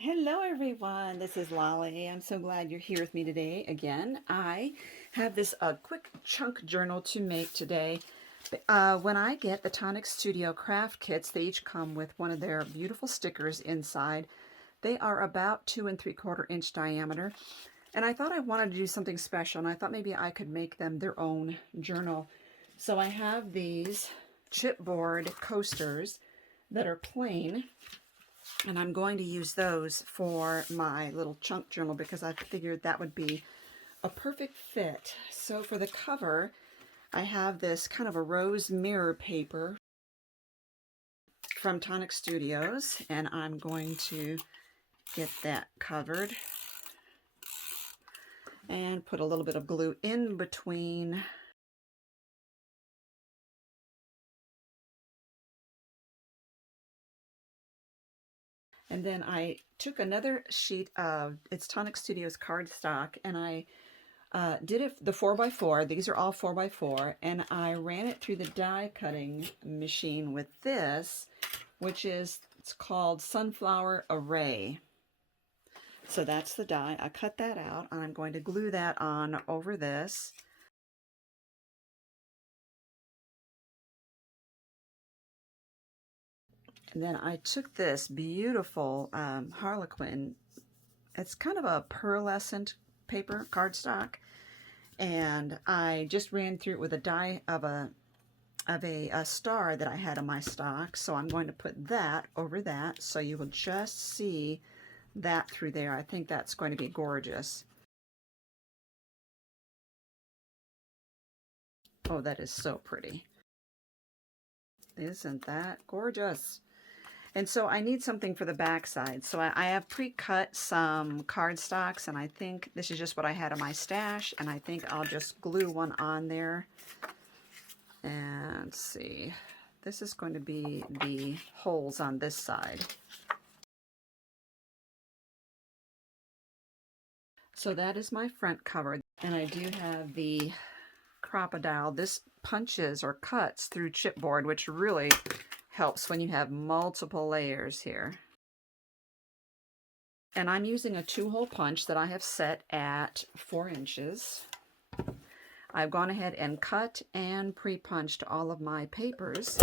Hello everyone, this is Lolly. I'm so glad you're here with me today again. I have this quick chunk journal to make today. When I get the Tonic Studio craft kits, they each come with one of their beautiful stickers inside. They are about 2 3/4 inch diameter. And I thought I wanted to do something special, and I thought maybe I could make them their own journal. So I have these chipboard coasters that are plain, and I'm going to use those for my little chunk journal because I figured that would be a perfect fit. So for the cover, I have this kind of a rose mirror paper from Tonic Studios, and I'm going to get that covered and put a little bit of glue in between. And then I took another sheet of, it's Tonic Studios cardstock, and I did it the 4x4. These are all 4x4, and I ran it through the die cutting machine with this, which is, it's called Sunflower Array. So that's the die. I cut that out, and I'm going to glue that on over this. And then I took this beautiful Harlequin. It's kind of a pearlescent paper cardstock, and I just ran through it with a die of a star that I had on my stock. So I'm going to put that over that, so you will just see that through there. I think that's going to be gorgeous. Oh, that is so pretty. Isn't that gorgeous? And so I need something for the back side. So I have pre-cut some cardstocks, and I think this is just what I had in my stash, and I think I'll just glue one on there. And let's see, this is going to be the holes on this side. So that is my front cover, and I do have the crocodile. This punches or cuts through chipboard, which really helps when you have multiple layers here. And I'm using a 2-hole punch that I have set at 4 inches. I've gone ahead and cut and pre-punched all of my papers.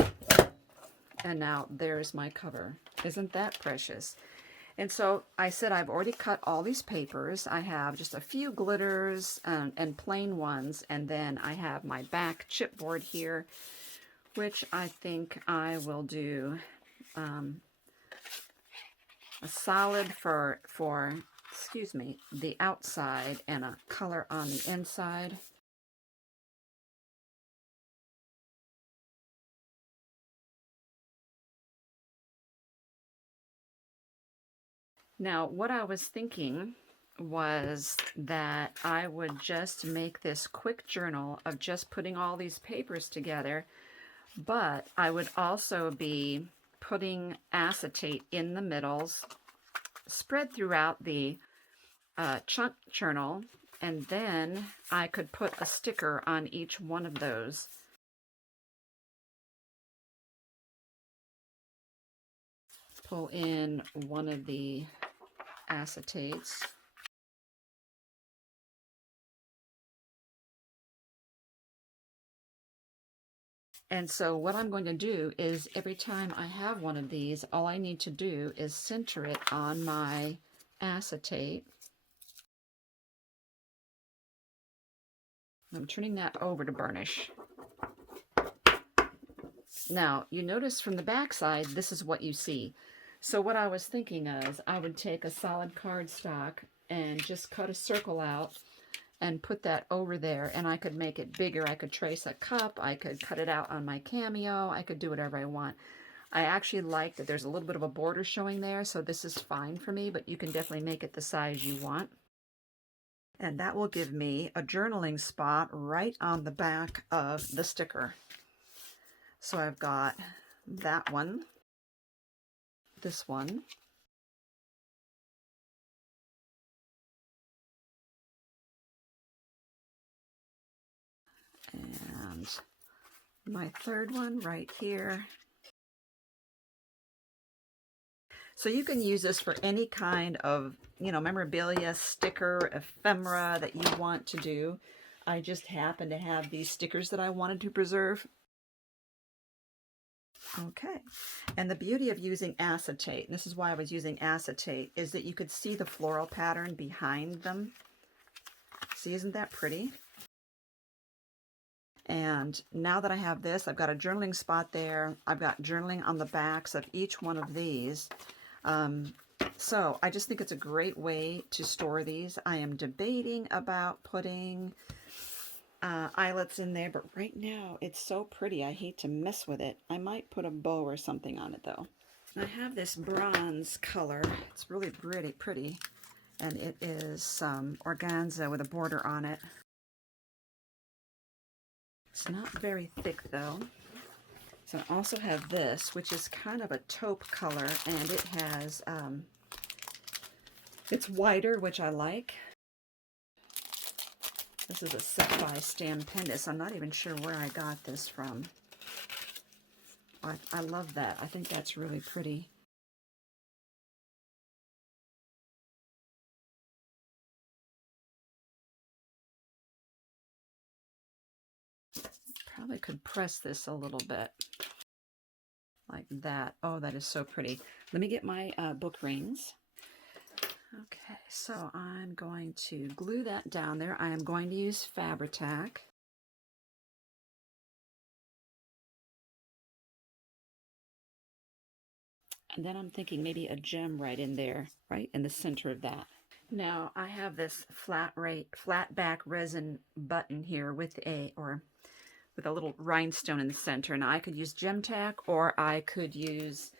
And now there's my cover. Isn't that precious? And so I said I've already cut all these papers. I have just a few glitters and plain ones. And then I have my back chipboard here, which I think I will do a solid for excuse me, the outside, and a color on the inside. Now, what I was thinking was that I would just make this quick journal of just putting all these papers together, but I would also be putting acetate in the middles, spread throughout the chunk journal, and then I could put a sticker on each one of those. Pull in one of the acetates. And so what I'm going to do is every time I have one of these, all I need to do is center it on my acetate. I'm turning that over to burnish. Now, you notice from the back side, this is what you see. So what I was thinking is I would take a solid cardstock and just cut a circle out and put that over there, and I could make it bigger. I could trace a cup, I could cut it out on my cameo, I could do whatever I want. I actually like that there's a little bit of a border showing there, so this is fine for me, but you can definitely make it the size you want. And that will give me a journaling spot right on the back of the sticker. So I've got that one, this one, and my third one right here. So you can use this for any kind of, you know, memorabilia, sticker, ephemera that you want to do. I just happen to have these stickers that I wanted to preserve. Okay, and the beauty of using acetate, and this is why I was using acetate, is that you could see the floral pattern behind them. See, isn't that pretty? And now that I have this, I've got a journaling spot there. I've got journaling on the backs of each one of these. So I just think it's a great way to store these. I am debating about putting eyelets in there, but right now it's so pretty. I hate to mess with it. I might put a bow or something on it though. I have this bronze color. It's really pretty. And it is some organza with a border on it. It's not very thick though. So I also have this, which is kind of a taupe color, and it has, it's wider, which I like. This is a set by Stampendous. I'm not even sure where I got this from. I love that. I think that's really pretty. Probably could press this a little bit. Like that. Oh, that is so pretty. Let me get my book rings. Okay, so I'm going to glue that down there. I am going to use Fabri-Tac. And then I'm thinking maybe a gem right in there, right in the center of that. Now I have this flat back resin button here with a little rhinestone in the center. Now I could use gem tack, or I could use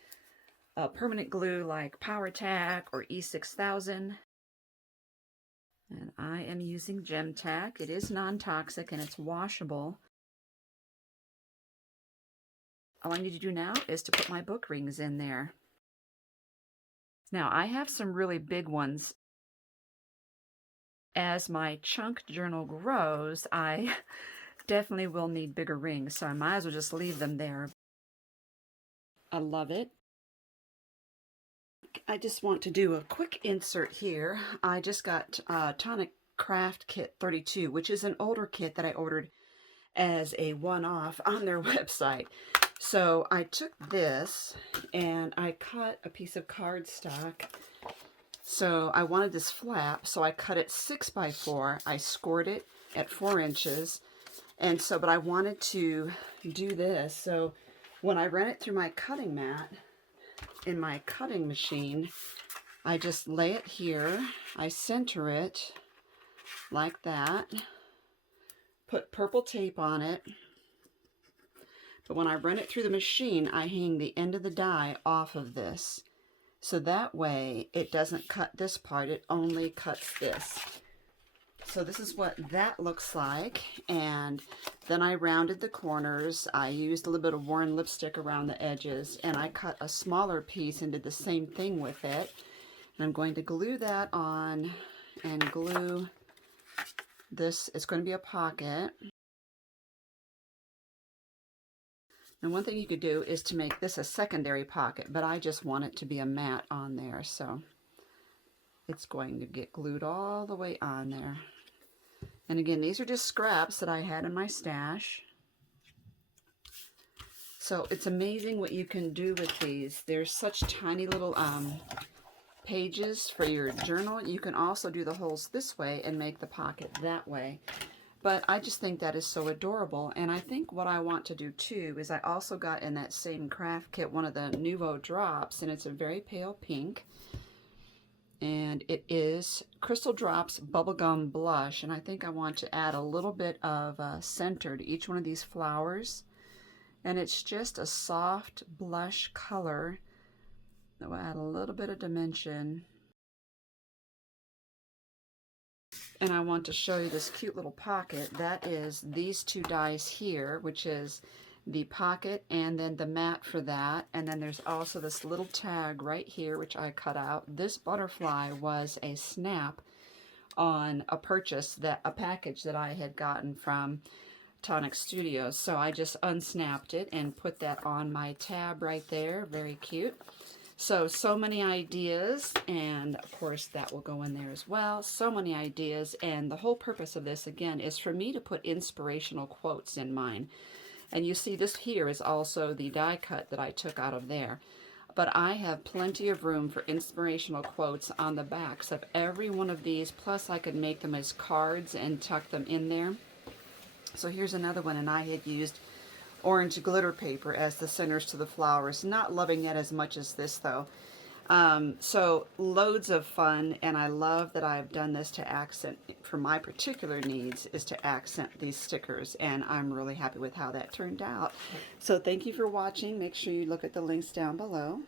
permanent glue like Power Tack or E6000. And I am using gem tack. It is non-toxic and it's washable. All I need to do now is to put my book rings in there. Now I have some really big ones. As my chunk journal grows, I definitely will need bigger rings, so I might as well just leave them there. I love it. I just want to do a quick insert here. I just got Tonic Craft Kit 32, which is an older kit that I ordered as a one-off on their website. So I took this and I cut a piece of cardstock. So I wanted this flap, so I cut it 6 by 4. I scored it at 4 inches. And so, but I wanted to do this. So when I ran it through my cutting mat, in my cutting machine, I just lay it here, I center it like that, put purple tape on it, but when I run it through the machine, I hang the end of the die off of this, so that way it doesn't cut this part, it only cuts this. So this is what that looks like, and then I rounded the corners. I used a little bit of worn lipstick around the edges, and I cut a smaller piece and did the same thing with it. And I'm going to glue that on and glue this. It's going to be a pocket. And one thing you could do is to make this a secondary pocket, but I just want it to be a mat on there, so it's going to get glued all the way on there. And again, these are just scraps that I had in my stash. So it's amazing what you can do with these. There's such tiny little pages for your journal. You can also do the holes this way and make the pocket that way. But I just think that is so adorable. And I think what I want to do too is I also got in that same craft kit one of the Nuvo Drops, and it's a very pale pink. And it is Crystal Drops Bubblegum Blush, and I think I want to add a little bit of center to each one of these flowers. And it's just a soft blush color that will add a little bit of dimension. And I want to show you this cute little pocket. That is these two dies here, which is the pocket and then the mat for that. And then there's also this little tag right here, which I cut out. This butterfly was a snap on a package that I had gotten from Tonic Studios. So I just unsnapped it and put that on my tab right there. Very cute. So many ideas, and of course that will go in there as well. So many ideas, and the whole purpose of this, again, is for me to put inspirational quotes in mine. And you see this here is also the die cut that I took out of there. But I have plenty of room for inspirational quotes on the backs of every one of these, plus I could make them as cards and tuck them in there. So here's another one, and I had used orange glitter paper as the centers to the flowers. Not loving it as much as this though. So loads of fun, and I love that I've done this to accent, for my particular needs, is to accent these stickers, and I'm really happy with how that turned out. So thank you for watching. Make sure you look at the links down below.